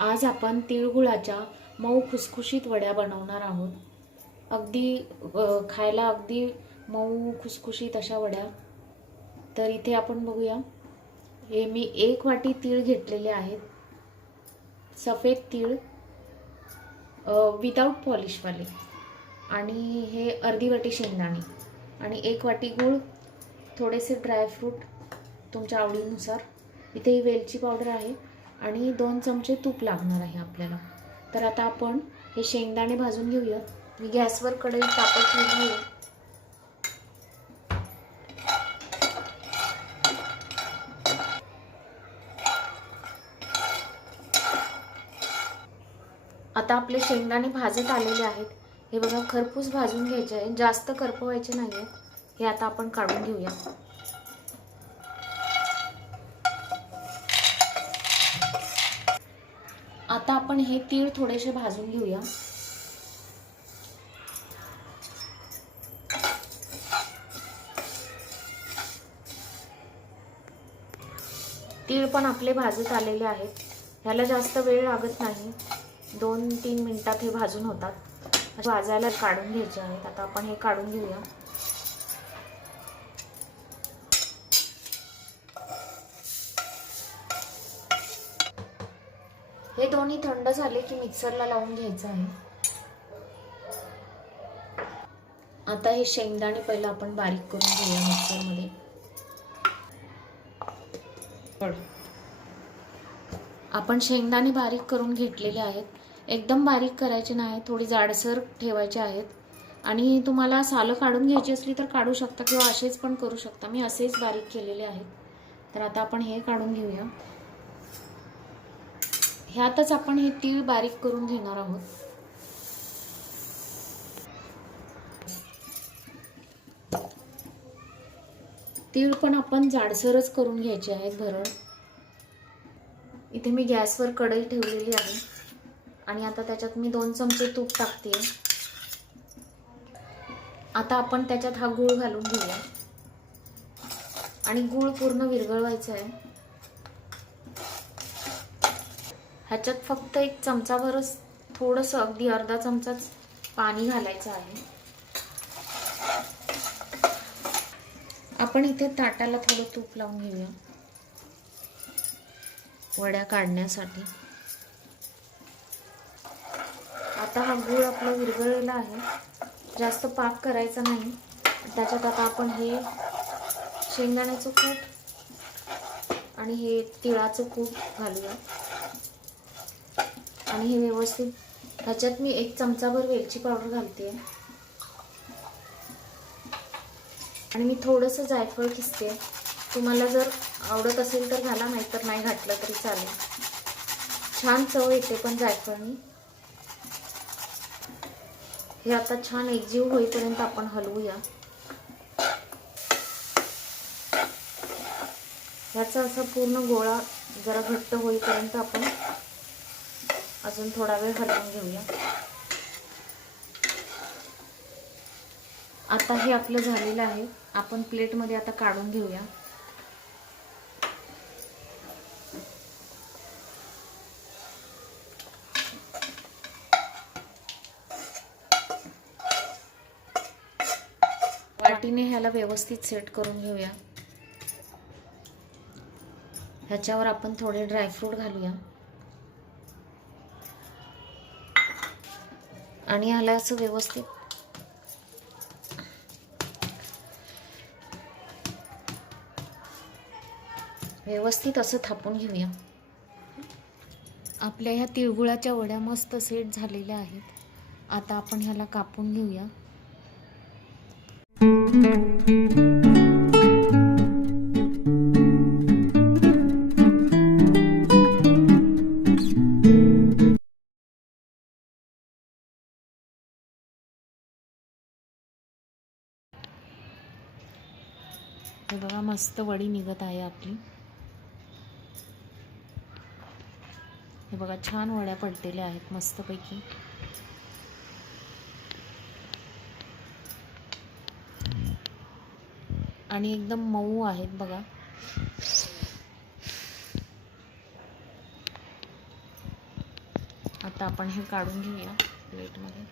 आज आपण तिळगुळाच्या मऊ खुसखुशीत वड्या बनवणार आहोत. अगदी खायला अगदी मऊ खुसखुशीत अशा वड्या. तर इथे आपण बघूया. हे मी 1 वाटी तीळ घेतलेले आहेत. सफेद तीळ विदाउट पॉलिशवाले. आणि हे अर्धी वाटी शेंगदाणे आणि 1 वाटी गूळ, थोडेसे ड्रायफ्रूट तुमच्या आवडीनुसार. इथे ही वेलची पावडर आहे आणि 2 चमचे तूप लागणार आहे आपल्याला. तर आता आपण हे शेंगदाणे भाजून घेऊया. मी गॅसवर कढई तापत ठेवली आहे. आता आपले शेंगदाणे भाजत आलेले आहेत. हे बघा, खरपूस भाजून घ्यायचे आहे, जास्त करपवायचे नाही आहेत. हे आता आपण काढून घेऊया. आता आपण हे तीळ थोडेसे भाजून घेऊया. तीळ पण आपले भाजत आलेले आहेत. ह्याला जास्त वेळ लागत नाही, 2-3 मिनिटात हे भाजून होतात. भाजायला काढून घ्यायचे आहेत. आता आपण हे काढून घेऊया. हे दोन्ही थंड झाले की मिक्सरला लावून घ्यायचं आहे. आता हे शेंगदाणे पहिला आपण बारीक करून घेऊया मिक्सरमध्ये. आपण शेंगदाणे बारीक करून घेतलेले आहेत. एकदम बारीक करायचे नाही, थोडी जाडसर ठेवायचे आहेत. आणि तुम्हाला सालं काढून घ्यायची असली तर काढू शकता किंवा असेच पण करू शकता. मी असेच बारीक केलेले आहेत. तर आता आपण हे काढून घेऊया. ह्यातच आपण हे तीळ बारीक करून घेणार आहोत. तीळ पण आपण जाडसरच करून घ्यायचे आहेत भरड. इथे मी गॅसवर कढई ठेवलेली आहे आणि आता त्याच्यात मी 2 चमचे तूप टाकते. आता आपण त्याच्यात हा गूळ घालून घेऊया आणि गूळ पूर्ण विरघळवायचा आहे. ह्याच्यात फक्त 1 चमचाभरच, थोडंसं अगदी अर्धा चमचाच पाणी घालायचं आहे. आपण इथे ताटाला थोडं तूप लावून घेऊया वड्या काढण्यासाठी. आता हा गूळ आपला विरघळलेला आहे, जास्त पाक करायचा नाही. त्याच्यात आता आपण हे शेंगदाण्याचं कूट आणि हे तिळाचं कूट घालूया आणि हे व्यवस्थित. ह्याच्यात मी 1 चमचाभर वेलची पावडर घालते आणि मी थोडंसं जायफळ किसते. तुम्हाला जर आवडत असेल तर घाला, नाही तर नाही घातलं तरी चालेल. छान चव येते पण जायफळनी. हे आता छान एकजीव होईपर्यंत आपण हलवूया. ह्याचा असा पूर्ण गोळा जरा घट्ट होईपर्यंत आपण अजून थोडा वेळ हलवून घेऊया. आता हे आपलं झालेलं आहे. आपण प्लेटमध्ये आता काढून घेऊया. वाटीने ह्याला व्यवस्थित सेट करून घेऊया. ह्याच्यावर आपण थोडे ड्रायफ्रूट घालूया आणि ह्याला असं व्यवस्थित असं थापून घेऊया. आपल्या ह्या तिळगुळाच्या वड्या मस्त सेट झालेल्या आहेत. आता आपण ह्याला कापून घेऊया. हे बघा, मस्त वडी निघत आहे आपली. हे बघा, छान वड्या पडलेल्या आहेत मस्तपैकी. आणि एकदम मऊ आहेत बघा. आता आपण हे काढून घेऊया प्लेटमध्ये.